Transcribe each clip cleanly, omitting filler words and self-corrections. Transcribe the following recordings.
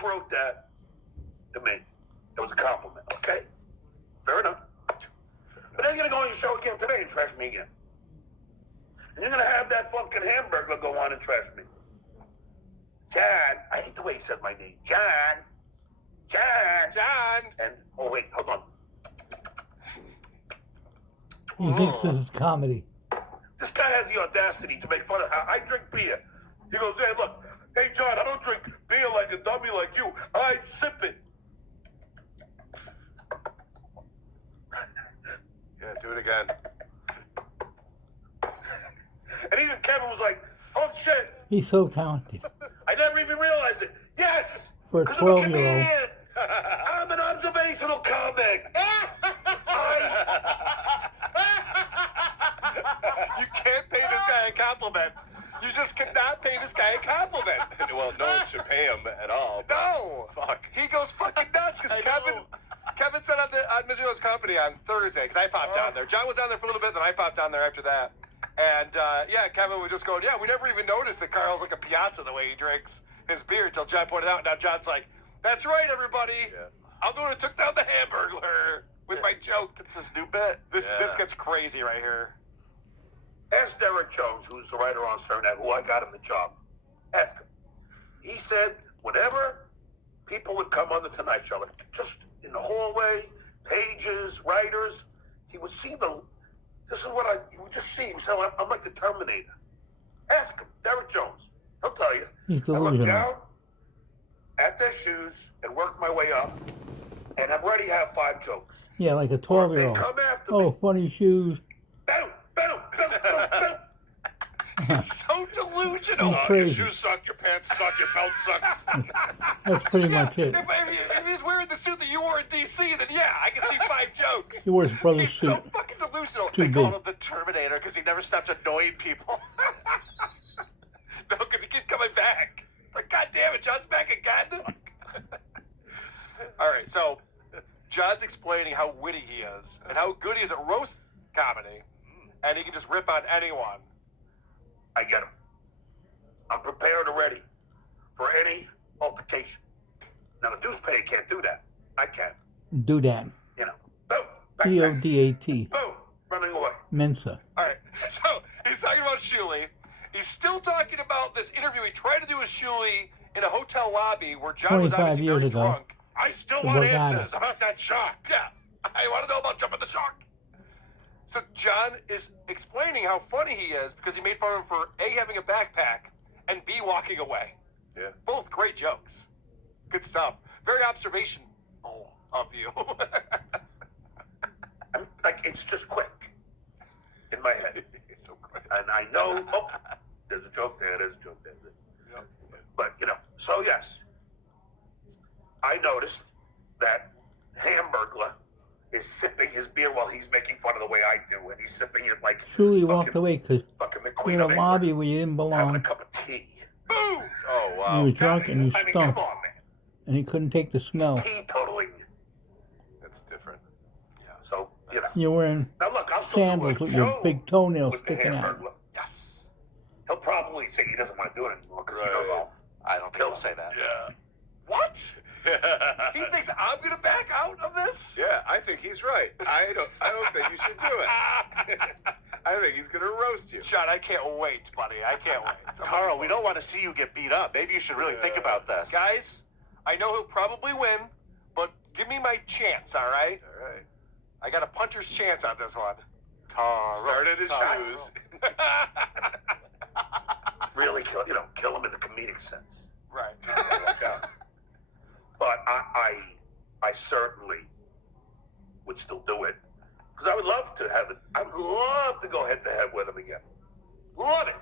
just wrote that to me. It was a compliment, okay? Fair enough. But then you're going to go on your show again today and trash me again. And you're going to have that fucking hamburger go on and trash me. John, I hate the way he said my name. John. And, oh wait, hold on. He thinks this is comedy. This guy has the audacity to make fun of how I drink beer. He goes, hey, look, hey, John, I don't drink beer like a dummy like you. I sip it. Yeah, do it again. And even Kevin was like, oh, shit. He's so talented. I never even realized it. Yes. For a Because I'm a 12-year-old. comedian. I'm an observational comic. You can't pay this guy a compliment. You just cannot pay this guy a compliment. Well, no one should pay him at all. No. Fuck. He goes fucking nuts because Kevin said on Mizuno's Company on Thursday, because I popped down there. John was on there for a little bit, then I popped down there after that. And, Kevin was just going, we never even noticed that Carl's like a piazza the way he drinks his beer until John pointed out. Now John's like, that's right, everybody. Yeah. I'm the one who took down the Hamburglar with my joke. It's his new bit. This gets crazy right here. Ask Derek Jones, who's the writer on Sternat, who I got him the job. Ask him. He said whenever people would come on the Tonight Show, like just in the hallway, pages, writers, he would see he would just see, he would say, I'm like the Terminator. Ask him, Derek Jones. He'll tell you. He's I look delusional. down at their shoes and work my way up, and I already have 5 jokes. Yeah, like a They 12-year-old. come after Oh, me. funny shoes. Boom, boom, boom, boom, boom. He's so delusional. He's Your crazy. shoes suck, your pants suck, your belt sucks. That's pretty much it. If he's wearing the suit that you wore in D.C., then I can see 5 jokes. He wears brother's He's so suit. fucking delusional. Too They big. called him the Terminator because he never stopped annoying people. No, because he kept coming back. Like, God damn it, John's back again. All right, so John's explaining how witty he is and how good he is at roast comedy, and he can just rip on anyone. I get him. I'm prepared already for any altercation. Now, the Deuce Payer can't do that. I can. Do that. You know. Boom. Back, back. D-O-D-A-T. Boom. Running away. Mensa. All right, so he's talking about Shuley. He's still talking about this interview he tried to do with Shuley in a hotel lobby where John was 25 obviously years very ago. drunk. I still The want Borgata. answers about that shark. Yeah, I want to know about jumping the shark. So John is explaining how funny he is because he made fun of him for A, having a backpack, and B, walking away. Yeah. Both great jokes. Good stuff. Very observational of you. I'm like, it's just quick in my head. It's so great. And I know, there's a joke there, there's a joke there. Yep. But, so yes, I noticed that Hamburglar is sipping his beer while he's making fun of the way I do, and he's sipping it like Truly fucking- walked away because fucking the you're Queen in a of lobby England, where you didn't having a belong. cup of tea. Boom! Oh, You wow. were drunk and you I mean, stunk. come on, man. And he couldn't take the smell. Teetotaling. That's different. So, You're wearing Now look, I'll still sandals do a with your show big toenails with the sticking out. Hamburglar. Yes. He'll probably say he doesn't want to do it anymore because he knows I'll I don't think he'll say that. Yeah. What? He thinks I'm going to back out of this? Yeah, I think he's right. I don't think you should do it. I think he's going to roast you. John, I can't wait, buddy. I can't wait. Carl, we don't want to see you get beat up. Maybe you should really think about this. Guys, I know he'll probably win, but give me my chance, all right? All right. I got a puncher's chance on this one. Carl. Start at his shoes. really kill him in the comedic sense. Right. Watch out. But I certainly would still do it because I would love to have it. I would love to go head to head with him again. Love it.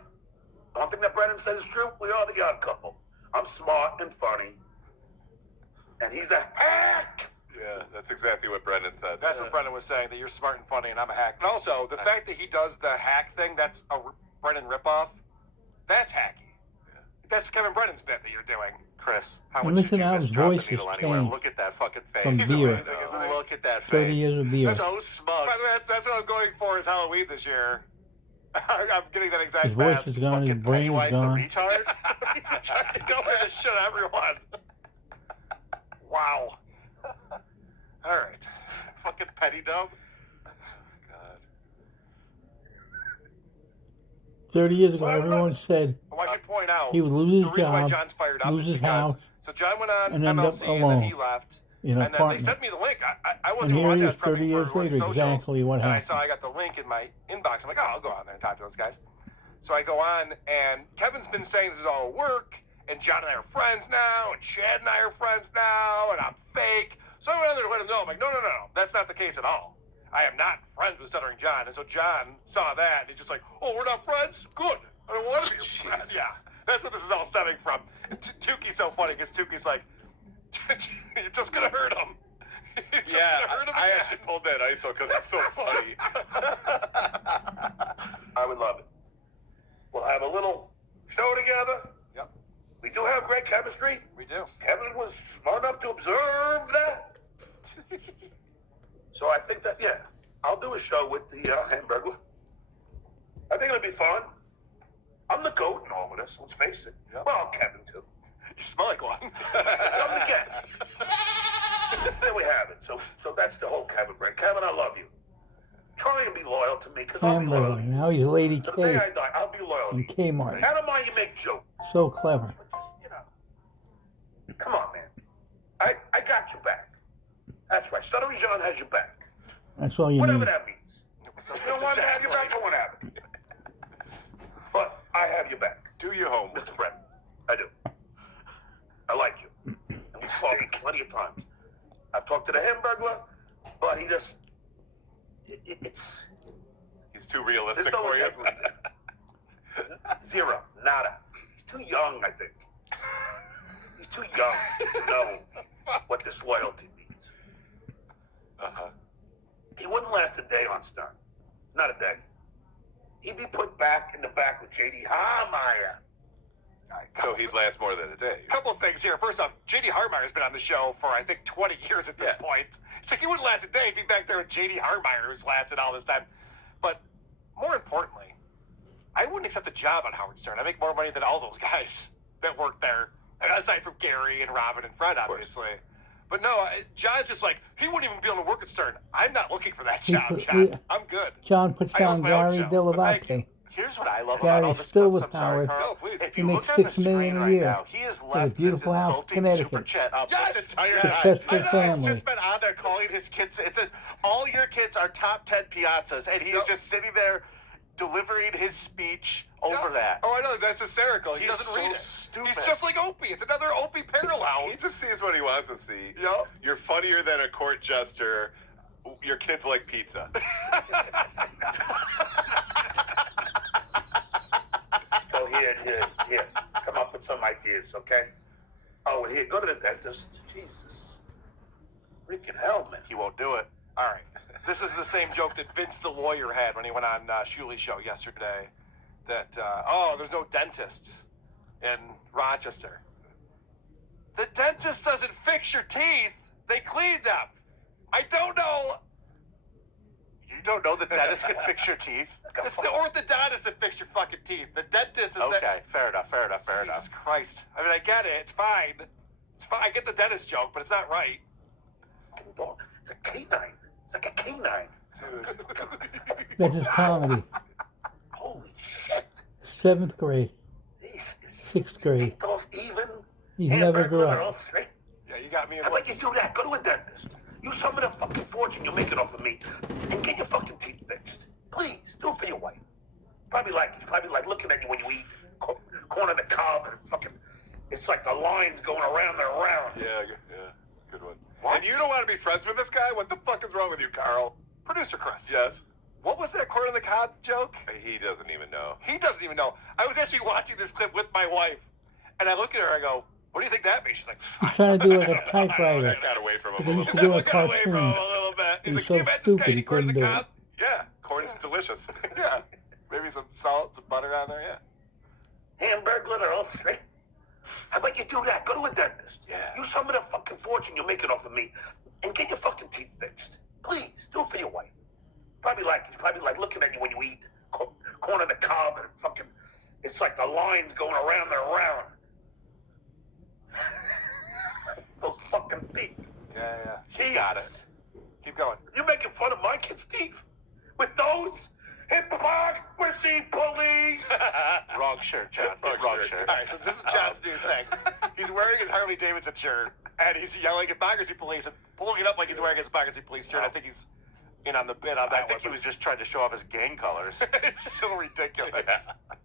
The one thing that Brennan said is true. We are the odd couple. I'm smart and funny, and he's a hack. Yeah, that's exactly what Brendan said. That's what Brendan was saying, that you're smart and funny and I'm a hack. And also, the fact that he does the hack thing, that's a Brendan ripoff, that's hacky. Yeah. That's Kevin Brennan's bit that you're doing. Chris, how And much listen did you how miss his drop the voice needle has anywhere? changed Look at that fucking from face. He's beer. amazing, isn't he? Look at that 30 face. years of beer. So smug. By the way, that's what I'm going for is Halloween this year. I'm getting that exact His voice mask. is gone, his Fucking brain is Pennywise the gone. retard. Trying to Don't do to shit everyone. Wow. All right. Fucking petty dumb. God. 30 years ago, everyone said Well, I should point out he would lose the his reason why job, John's fired up lose is his because house, so John went on and end up MLC and then alone he left. in an And then they apartment. sent me the link. I And wasn't even here watching. he I is was 30 prepping years for later, socials, exactly what and I happened. saw I got the link in my inbox. I'm like, oh, I'll go on there and talk to those guys. So I go on, and Kevin's been saying this is all work, and John and I are friends now, and Chad and I are friends now, and I'm fake. So I went on there to let him know. I'm like, no, that's not the case at all. I am not friends with Stuttering John. And so John saw that, and he's just like, oh, we're not friends? Good. I don't want to be your friend. Yeah, that's what this is all stemming from. And Tukey's so funny, because Tukey's like, you're just going to hurt him. You're just gonna hurt him I again. actually pulled that ISO because it's so funny. I would love it. We'll have a little show together. Yep, We do have great chemistry. we do. Kevin was smart enough to observe that. So I think that, yeah, I'll do a show with the Hamburglar. I think it'll be fun. I'm the goat in all of this, let's face it. Yep. Well, Kevin, too. You smell like one. I'm the cat. There we have it. So that's the whole Kevin break. Kevin, I love you. Try and be loyal to me, because I'll be loyal to Hamburger. you. Now he's Lady To the day K I die, I'll be loyal to in you. Kmart. I don't mind you make jokes. So clever. But just, come on, man. I got your back. That's right. Stuttering John has your back. That's all you Whatever need. that means. If you don't want to have your back, I won't have it. But I have your back, Do your homework. Mr. Brett. I do. I like you. And we've spoken plenty of times. I've talked to the Hamburglar, but he just... It's... He's too There's realistic no for you. integrity there. Zero. Nada. He's too young, I think. He's too young to know what disloyalty means. Uh-huh. He wouldn't last a day on Stern. Not a day. He'd be put back in the back with J.D. Harmeyer. So he'd last more than a day. Couple of things here. First off, J.D. Harmeyer's been on the show for, I think, 20 years at this Yeah. point. It's like he wouldn't last a day. He'd be back there with J.D. Harmeyer, who's lasted all this time. But more importantly, I wouldn't accept a job on Howard Stern. I make more money than all those guys that work there, aside from Gary and Robin and Fred, obviously. But no, John's just like, he wouldn't even be able to work at Stern. I'm not looking for that job, put- John. he- I'm good. John puts I host down my own Gary show, but thank you. Delavate. Here's what I love Gary's about all this still cups. with I'm sorry, Howard. Carl. No, please. If He you makes look on the $6 million screen a right year. now, he has a left this beautiful house in insulting Connecticut. super chat up Yes! this entire Successful time. I know, family. he's just been on there calling his kids. It says, all your kids are top 10 piazzas, and he's Yep. just sitting there delivering his speech over Yeah. that. Oh, I know. That's hysterical. He He is doesn't so read it. stupid. He's just like Opie. It's another Opie parallel. He just sees what he wants to see. Yep. You're funnier than a court jester. Your kids like pizza. So here. Come up with some ideas, okay? Oh, and here, go to the dentist. Jesus. Freaking hell, man. He won't do it. All right. This is the same joke that Vince the lawyer had when he went on Shuli's show yesterday. That, there's no dentists in Rochester. The dentist doesn't fix your teeth. They clean them. I don't know. You don't know the dentist can fix your teeth? It's the orthodontist that fix your fucking teeth. The dentist is Okay, fair enough. Jesus Christ. I mean, I get it. It's fine. It's fine. I get the dentist joke, but it's not right. It's a canine. It's like a canine. That's his comedy. Holy shit. 7th grade, These 6th grade. those even. He's never Hamburglar, grew they're all up. straight. Yeah, you got me in How about you place. do that? Go to a dentist. Use some of the fucking fortune you're making off of me and get your fucking teeth fixed. Please, do it for your wife. Probably like looking at you when you eat corn on the cob and fucking, it's like the lines going around and around. Yeah, good one. What? And you don't want to be friends with this guy? What the fuck is wrong with you, Carl? Producer Chris. Yes. What was that corn on the cob joke? He doesn't even know. He doesn't even know. I was actually watching this clip with my wife, and I look at her, I go, what do you think that means? She's like, He's trying to do like a typewriter. That got away from him a He little used to bit. do a look away from him cartoon. a little bit. He's He's like, so can you imagine this stupid guy he eat corn on the couldn't do cob? Yeah, corn's delicious. Yeah. Maybe some salt, some butter on there, yeah. Hamburglar, they're all straight. How about you do that? Go to a dentist. Yeah. Use some of the fucking fortune you're making off of me and get your fucking teeth fixed. Please, do it for your wife. Probably like looking at you when you eat corn on the cob and fucking, it's like the lines going around and around. Those fucking teeth. Jesus. Got it. Keep going. You're making fun of my kids' teeth with those hypocrisy police. Wrong shirt, John. Wrong shirt. All right, so this is John's new thing. He's wearing his Harley Davidson shirt, and he's yelling hypocrisy police and pulling it up like he's wearing his hypocrisy police shirt. I think he's in on the bit on that I think he was just trying to show off his gang colors. It's so ridiculous. Yeah.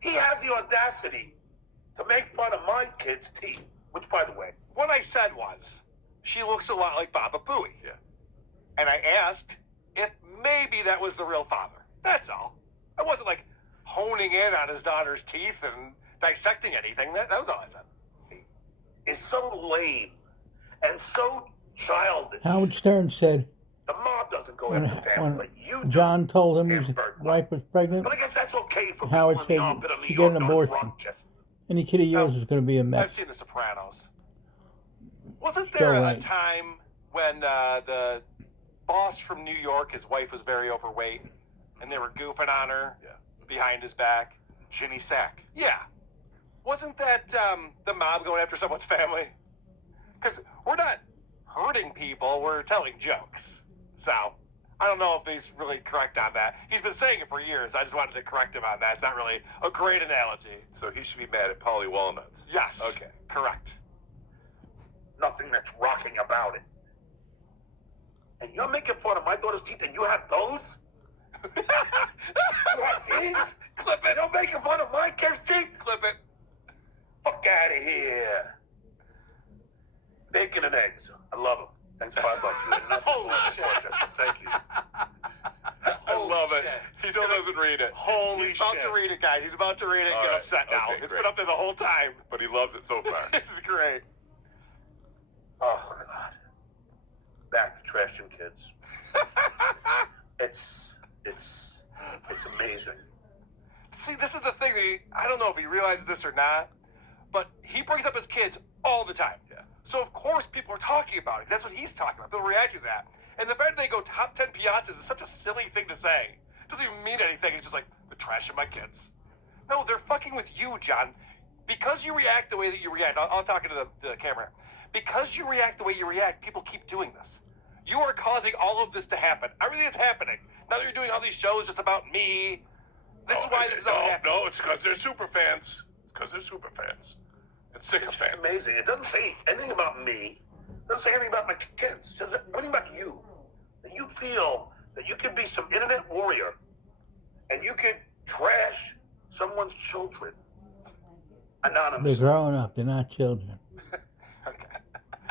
He has the audacity to make fun of my kids' teeth. Which, by the way, What I said was, she looks a lot like Baba Booey. Yeah. And I asked if maybe that was the real father. That's all. I wasn't like honing in on his daughter's teeth and dissecting anything. That was all I said. is so lame and so childish. Howard Stern said The mob doesn't go when, after family, when but you do. John told him his Hamburg. wife was pregnant, But I guess that's okay for Howard people in the said armpit of New to York get an known as abortion. Rochester. any kid of yours is going to be a I've mess. seen The Sopranos. Wasn't there So, a like- time when the boss from New York, his wife was very overweight, and they were goofing on her behind his back? Ginny Sack. Yeah. Wasn't that the mob going after someone's family? Because we're not hurting people, we're telling jokes. So, I don't know if he's really correct on that. He's been saying it for years. I just wanted to correct him on that. It's not really a great analogy. So he should be mad at Polly Walnuts. Yes. Okay. Correct. Nothing that's rocking about it. And you're making fun of my daughter's teeth, and you have those? You have these? Clip it. You're making fun of my kid's teeth? Clip it. Fuck out of here. Bacon and eggs. I love them. Thanks, $5. You had nothing Holy to shit. Rochester. Thank you. I love it. shit. Still doesn't read it. Holy He's about shit. to read it, guys. He's about to read it and All get right. upset now. Okay, It's great. been up there the whole time. But he loves it so far. This is great. Oh, God. Back to trashing kids. It's amazing. See, this is the thing that I don't know if he realizes this or not, but he brings up his kids all the time. Yeah. So, of course, people are talking about it. 'Cause that's what he's talking about. People react to that. And the fact that they go top 10 piazzas is such a silly thing to say. It doesn't even mean anything. He's just like, they're trashing my kids. No, they're fucking with you, John. Because you react the way that you react, I'll talk into the camera. Because you react the way you react, people keep doing this. You are causing all of this to happen. Everything that's happening. Now that you're doing all these shows just about me, this is why this is all happening. No, it's because they're super fans. It's because they're super fans. And It's sycophants. amazing. It doesn't say anything about me. It doesn't say anything about my kids. It says anything about you. That you feel that you can be some internet warrior and you can trash someone's children They're anonymously. growing up. They're not children. Okay.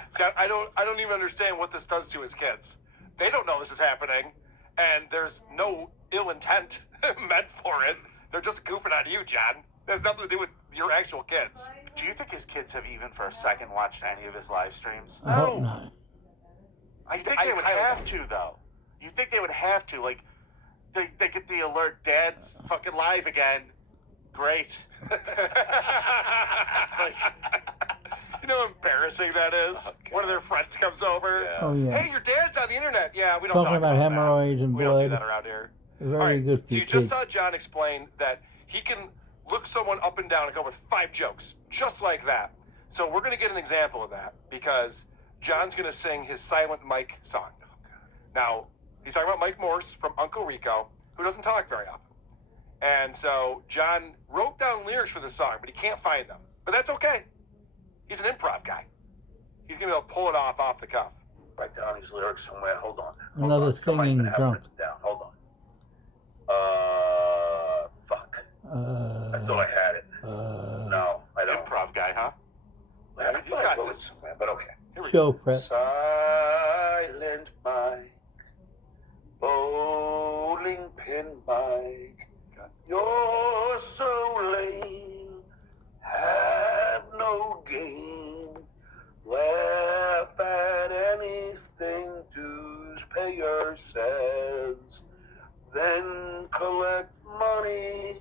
See, I don't even understand what this does to his kids. They don't know this is happening, and there's no ill intent meant for it. They're just goofing on you, John. It has nothing to do with your actual kids. Do you think his kids have even for a second watched any of his live streams? I hope No. not. I You think they would have to, though? You think they would have to? Like, they get the alert, Dad's fucking live again. Great. Like, You know how embarrassing that is? One of their friends comes over. Yeah. Oh, yeah. Hey, your dad's on the internet. Yeah, we don't Talking talk about that. hemorrhoids and We don't do blood. that around here. Very All right, good for so you your just kids. saw John explain that he can look someone up and down and come up with 5 jokes, just like that. So we're going to get an example of that because John's going to sing his Silent Mike song. Now, he's talking about Mike Morse from Uncle Rico, who doesn't talk very often. And so John wrote down lyrics for this song, but he can't find them. But that's okay. He's an improv guy. He's going to be able to pull it off the cuff. Write down these lyrics somewhere. Hold on. Another on. I might even singing have drunk. it written down. Hold on. Fuck. I thought I had it. No, I don't. improv guy, huh? I thought He's I got wrote this. it somewhere, but okay. Here we go. Show prep. Silent Mike, bowling pin Mike, you're so lame, have no game, laugh at anything, dues pay yourselves, then collect money,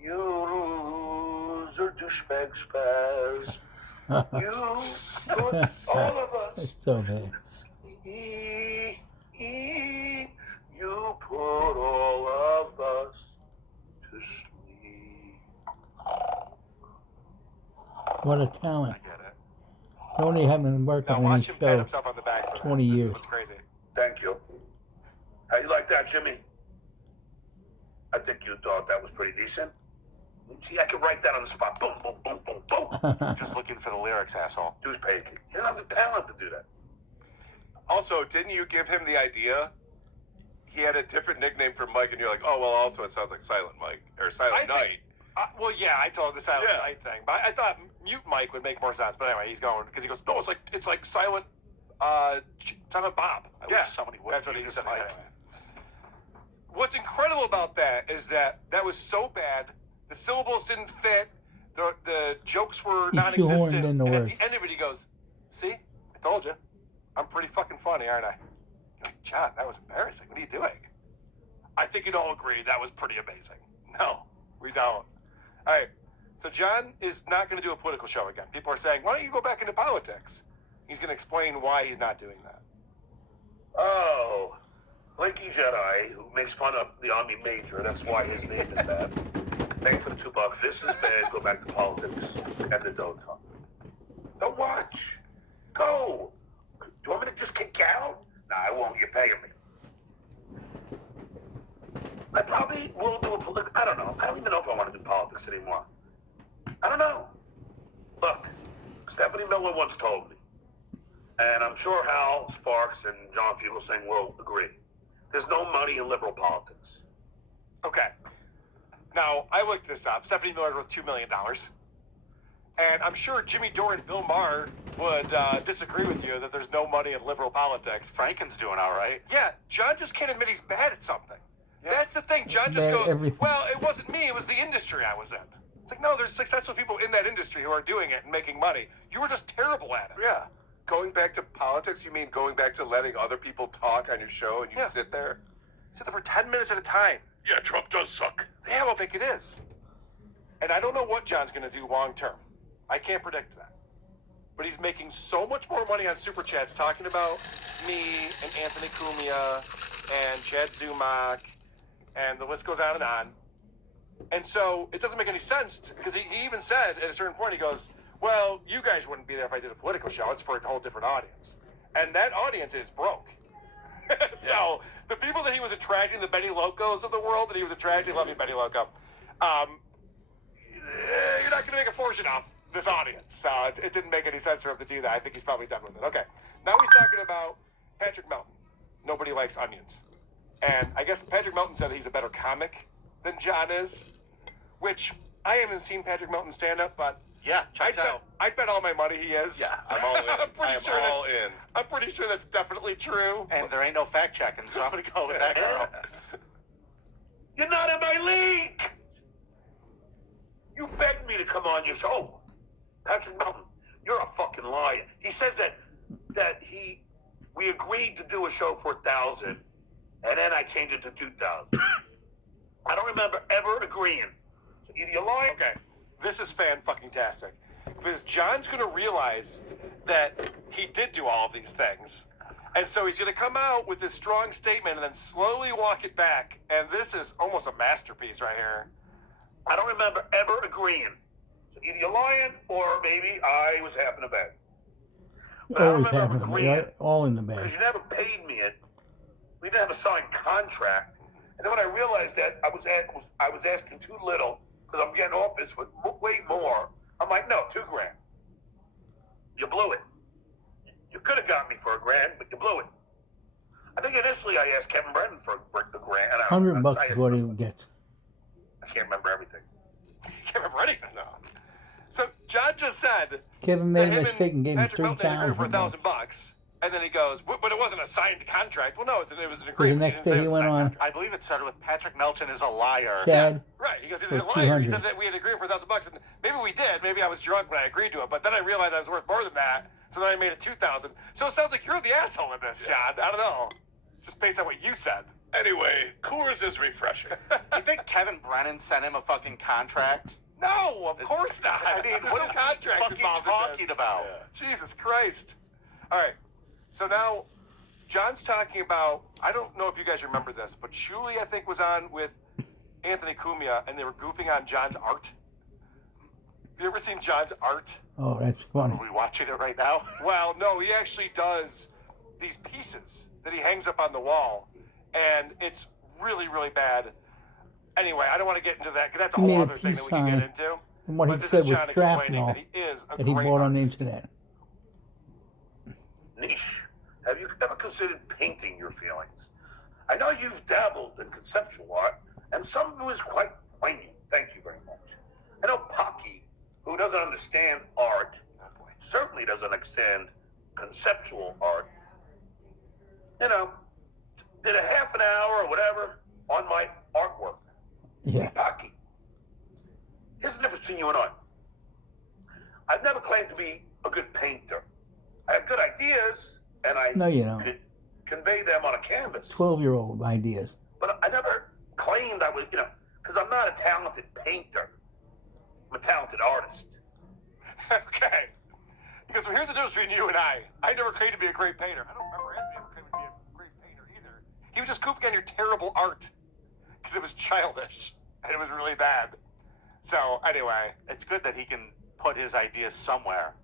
you loser douchebag spaz. You put all of us It's so bad. sleep. You put all of us to sleep. What a talent. I get it. Tony haven't worked Now on any watch him pat show. himself on the back for that. 20 This years. is what's crazy. Thank you. How you like that, Jimmy? I think you thought that was pretty decent. See, I could write that on the spot. Boom, boom, boom, boom, boom. Just looking for the lyrics, asshole. Dude's paid. He doesn't have the talent to do that. Also, didn't you give him the idea? He had a different nickname for Mike, and you're like, oh, well, also it sounds like Silent Mike or Silent Night. Well, yeah, I told him the Silent Yeah. Night thing, but I thought Mute Mike would make more sense. But anyway, he's going because he goes, no, it's like Silent Bob. I wish somebody would. That's what he use said. Mike. Anyway. What's incredible about that is that was so bad. The syllables didn't fit. The jokes were He non-existent. shoehorned in the And at words. the end of it, he goes, "See, I told you, I'm pretty fucking funny, aren't I?" You're like, John, that was embarrassing. What are you doing? I think you'd all agree that was pretty amazing. No, we don't. All right. So John is not going to do a political show again. People are saying, why don't you go back into politics? He's going to explain why he's not doing that. Oh, Blinky Jedi, who makes fun of the Army Major. That's why his name is that. Thanks for the $2. This is bad. Go back to politics and the dough talk. Don't watch. Go. Do you want me to just kick you out? Nah, I won't. You're paying me. I probably will do a political. I don't know. I don't even know if I want to do politics anymore. I don't know. Look, Stephanie Miller once told me, and I'm sure Hal Sparks and John Fugelsang will agree. There's no money in liberal politics. Okay. Now, I looked this up. Stephanie Miller's worth $2 million. And I'm sure Jimmy Dore and Bill Maher would disagree with you that there's no money in liberal politics. Franken's doing all right. Yeah, John just can't admit he's bad at something. That's the thing. John just Bad at goes, everything. well, it wasn't me. It was the industry I was in. It's like, no, there's successful people in that industry who are doing it and making money. You were just terrible at it. Yeah. Going back to politics, you mean going back to letting other people talk on your show and you Yeah. sit there? Sit there for 10 minutes at a time. Yeah, Trump does suck. Yeah, how big it is. And I don't know what John's going to do long term. I can't predict that. But he's making so much more money on Super Chats talking about me and Anthony Cumia and Chad Zumock, and the list goes on and on. And so it doesn't make any sense because he even said at a certain point, he goes, well, you guys wouldn't be there if I did a political show. It's for a whole different audience. And that audience is broke. So the people that he was attracting, the Benny Locos of the world that he was attracting, love you, Benny Loco, you're not going to make a fortune off this audience. It didn't make any sense for him to do that. I think he's probably done with it. Okay. Now he's talking about Patrick Melton. Nobody likes onions. And I guess Patrick Melton said that he's a better comic than John is, which I haven't seen Patrick Melton stand up, but Yeah, checks out. I'd bet all my money he is. Yeah, I'm all in. I'm pretty I am sure all that's- in. I'm pretty sure that's definitely true. And there ain't no fact checking, so I'm going to go with that girl. You're not in my league. You begged me to come on your show. Patrick Melton, you're a fucking liar. He says that we agreed to do a show for 1,000, and then I changed it to 2,000. I don't remember ever agreeing. So either you're lying. Okay, this is fan-fucking-tastic. Because John's going to realize that he did do all of these things. And so he's going to come out with this strong statement and then slowly walk it back. And this is almost a masterpiece right here. I don't remember ever agreeing. So either you're lying or maybe I was half in the bag. But I don't Always remember having them. agreeing. They're all in the Because bag. you never paid me it. We didn't have a signed contract. And then when I realized that I was asking too little because I'm getting off this for way more, I'm like, no, $2,000. You blew it. You could have got me for $1,000, but you blew it. I think initially I asked Kevin Brennan for the grant. And $100 is what he gets. I can't remember everything. You can't remember anything, no. So John just said Kevin that made a him mistake and and gave him Patrick Melton had agreed for $3,000. $1,000, and then he goes, but it wasn't a signed contract. Well, no, it was an The agreement. next didn't say day it he was a went signed on contract. I believe it started with Patrick Melton is a liar. Chad, Right, he goes, he's For a liar. He 200. said that we had agreed for $1,000, and maybe we did. Maybe I was drunk when I agreed to it, but then I realized I was worth more than that, so then I made it $2,000. So it sounds like you're the asshole in this, John. I don't know, just based on what you said. Anyway, Coors is refreshing. You think Kevin Brennan sent him a fucking contract? No, of course not. I mean, There's what no is he contracts fucking involved in talking this. about? Jesus Christ. All right. So now John's talking about, I don't know if you guys remember this, but Shuli, I think, was on with Anthony Cumia, and they were goofing on John's art. you ever seen John's art? Oh, that's funny. Are we watching it right now? Well, no, he actually does these pieces that he hangs up on the wall, and it's really, really bad. Anyway, I don't want to get into that because that's a He whole made a other thing peace that we can get sign into. from what But he this said is was John explaining shrapnel that he is a that he great bought on the artist. internet. Niche, have you ever considered painting your feelings? I know you've dabbled in conceptual art, and some of it was quite poignant. Thank you very much. I know Pocky, who doesn't understand art, certainly doesn't understand conceptual art, did a half an hour or whatever on my artwork. Yeah. Pocky, here's the difference between you and I. I've never claimed to be a good painter. I have good ideas, and I No, you don't. could convey them on a canvas. 12-year-old ideas. But I never claimed I was, because I'm not a talented painter. I'm a talented artist. Okay. Because here's the difference between you and I. I never claimed to be a great painter. I don't remember Anthony ever claiming to be a great painter either. He was just goofing on your terrible art because it was childish and it was really bad. So anyway, It's good that he can put his ideas somewhere,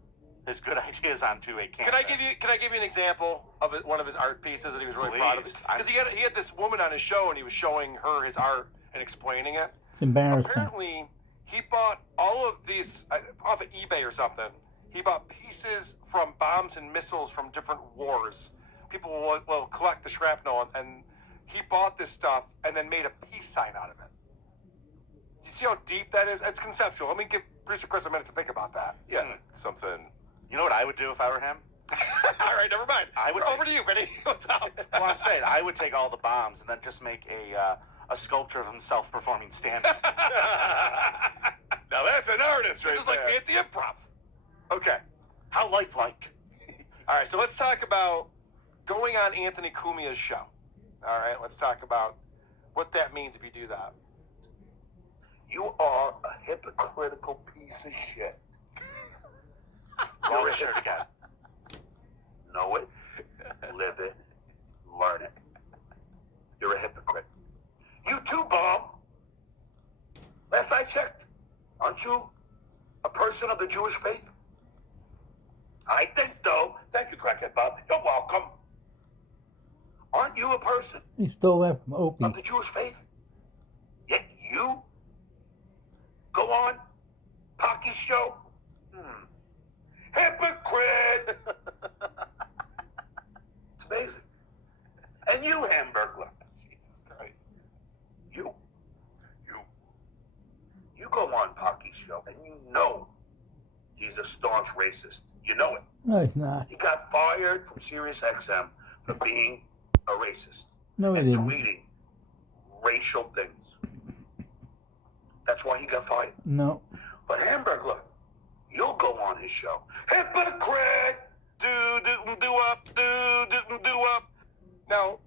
his good ideas onto a canvas. can I give you an example of one of his art pieces that he was really proud of? Please. Because he had this woman on his show and he was showing her his art and explaining it. It's embarrassing. Apparently, he bought all of these off of eBay or something. He bought pieces from bombs and missiles from different wars. People will collect the shrapnel, and he bought this stuff and then made a peace sign out of it. Do you see how deep that is? It's conceptual. Let me give producer Chris a minute to think about that. Yeah, something. You know what I would do if I were him? All right, never mind. I would Over to you, Vinny. What's up? Well, I'm saying I would take all the bombs and then just make a sculpture of himself performing stand-up. Now that's an artist right This is like there. me at the improv. Okay. How lifelike. All right, so let's talk about going on Anthony Cumia's show. All right, let's talk about what that means if you do that. You are a hypocritical piece of shit. Wrong shirt again. Know it, live it, learn it. You're a hypocrite. You too, Bob. Last I checked, aren't you a person of the Jewish faith? I think, though. Thank you, crackhead Bob. You're welcome. Aren't you a person He stole that from Opie. of the Jewish faith? Yet you go on Pocky's show? Hypocrite! It's amazing. And you, Hamburglar. Jesus Christ. You go on Pocky's show and you know he's a staunch racist. You know it. No, he's not. He got fired from Sirius XM for being a racist No, he and didn't. tweeting racial things. That's why he got fired. No. But Hamburglar, you'll go on his show. Hypocrite! Do up. Now,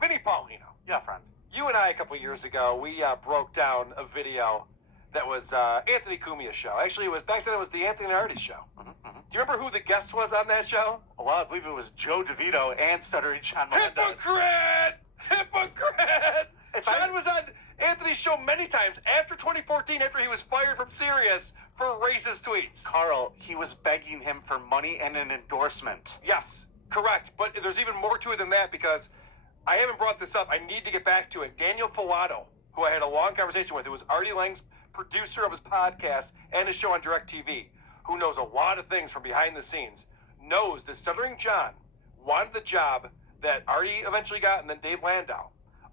Vinny Paulino, Yeah, friend. you and I a couple years ago, we broke down a video that was Anthony Cumia's show. Actually, back then it was the Anthony and Artie show. Do you remember who the guest was on that show? Well, I believe it was Joe DeVito and Stuttering John. Hypocrite! Hypocrite! John was on Anthony's show many times after 2014, after he was fired from Sirius for racist tweets. Carl, he was begging him for money and an endorsement. Yes, correct. But there's even more to it than that because I haven't brought this up. I need to get back to it. Daniel Filato, who I had a long conversation with, who was Artie Lang's producer of his podcast and his show on DirecTV, who knows a lot of things from behind the scenes, knows that Stuttering John wanted the job that Artie eventually got and then Dave Landau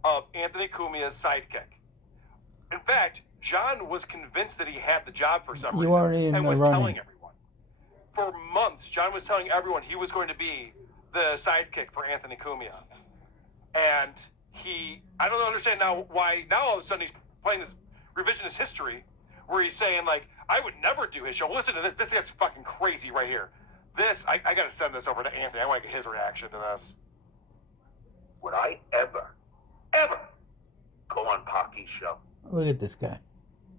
of Anthony Cumia's sidekick. In fact, John was convinced that he had the job for some You reason weren't in and the was running. telling everyone. For months, John was telling everyone he was going to be the sidekick for Anthony Cumia. And I don't understand now why, now all of a sudden he's playing this revisionist history where he's saying, like, I would never do his show. Listen to this. This gets fucking crazy right here. I got to send this over to Anthony. I want to get his reaction to this. Would I ever go on Pocky's show? Look at this guy.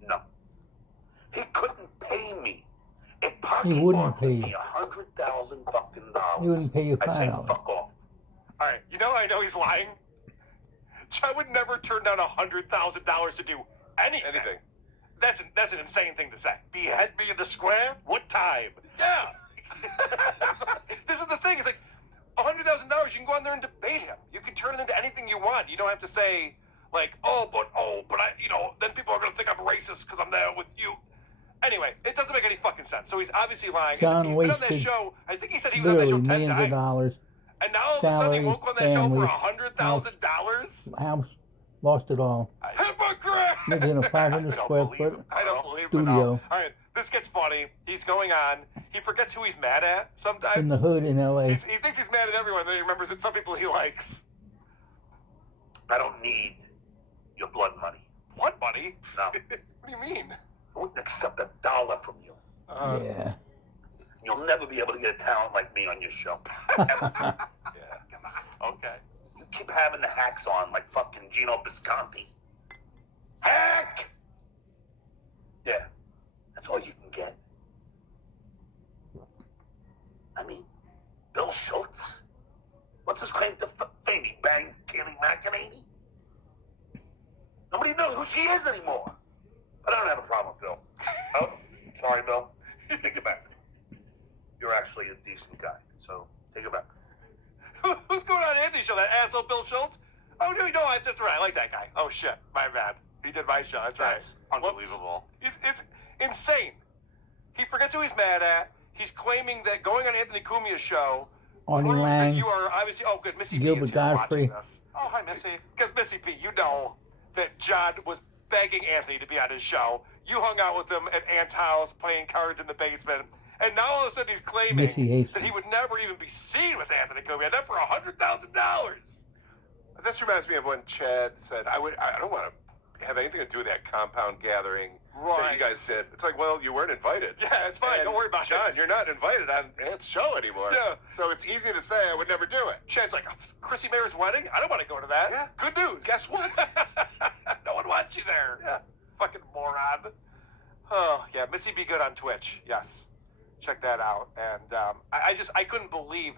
No. He couldn't pay me. If Pocky He wouldn't offered pay me you. $100,000 fucking dollars, He wouldn't pay you I'd say $5. fuck off. All right, I know he's lying. John would never turn down $100,000 to do anything. That's an insane thing to say. Behead me in the square? What time? Yeah. So, this is the thing. It's like $100,000. You can go on there and debate him. You can turn it into anything you want. You don't have to say like, but I, then people are gonna think I'm racist because I'm there with you. Anyway, it doesn't make any fucking sense. So he's obviously lying. John He's been on that wasted show. I think he said he was on that show literally 10 millions times. of dollars. And now all of a sudden he Salary, won't go on that show for family, $100,000. House, lost it all. Hypocrite! Lives in a 500 don't square believe foot him. I don't believe it. studio All right, this gets funny. He's going on. He forgets who he's mad at sometimes. in the hood in L.A. He thinks he's mad at everyone, then he remembers that some people he likes. I don't need your blood money. What money? No. What do you mean? I wouldn't accept $1 from you. Yeah. You'll never be able to get a talent like me on your show. Yeah. Okay. You keep having the hacks on like fucking Gino Bisconti. Hack! Yeah. That's all you can get. I mean, Bill Schultz? What's his claim to fame? He banged Kaylee McEnany? Nobody knows who she is anymore. I don't have a problem with Bill. Oh, sorry, Bill. Take it back. You're actually a decent guy, so take it back. Who's going on Anthony's show? That asshole Bill Schultz? Oh, no, it's just right. I like that guy. Oh, shit. My bad. He did my show. That's right. That's unbelievable. It's insane. He forgets who he's mad at. He's claiming that going on Anthony Cumia's show Arnie proves Lang, that you are obviously... Oh, good. Missy P Gilbert is here Godfrey. watching this. Oh, hi, Missy. Because Missy P, you know that John was begging Anthony to be on his show. You hung out with him at Ant's house playing cards in the basement. And now all of a sudden he's claiming Missy hates that him. he would never even be seen with Anthony Cumia. And that for $100,000. This reminds me of when Chad said, I don't want to have anything to do with that compound gathering that Right. you guys did. It's like, well, you weren't invited. Yeah, it's fine. And Don't worry about John, it. you're not invited on Ant's show anymore. Yeah. So it's easy to say I would never do it. Chad's like, Chrissy Mayer's wedding? I don't want to go to that. Yeah. Good news. Guess what? No one wants you there. Yeah. Fucking moron. Oh, yeah. Missy Be Good on Twitch. Yes. Check that out. And I couldn't believe,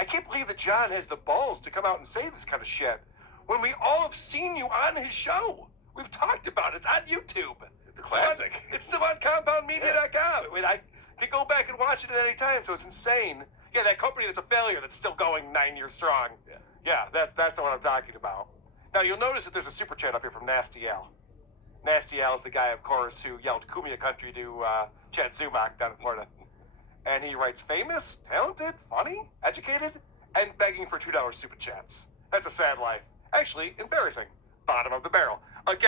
I can't believe that John has the balls to come out and say this kind of shit when we all have seen you on his show. We've talked about it. It's on YouTube. It's a classic. It's still on compoundmedia.com. I mean, I could go back and watch it at any time, so it's insane. Yeah, that company that's a failure that's still going 9 years strong. Yeah, that's the one I'm talking about. Now, you'll notice that there's a super chat up here from Nasty Al. Nasty Al is the guy, of course, who yelled Kumia Country to Chad Zumock down in Florida. And he writes, famous, talented, funny, educated, and begging for $2 super chats. That's a sad life. Actually, embarrassing. Bottom of the barrel.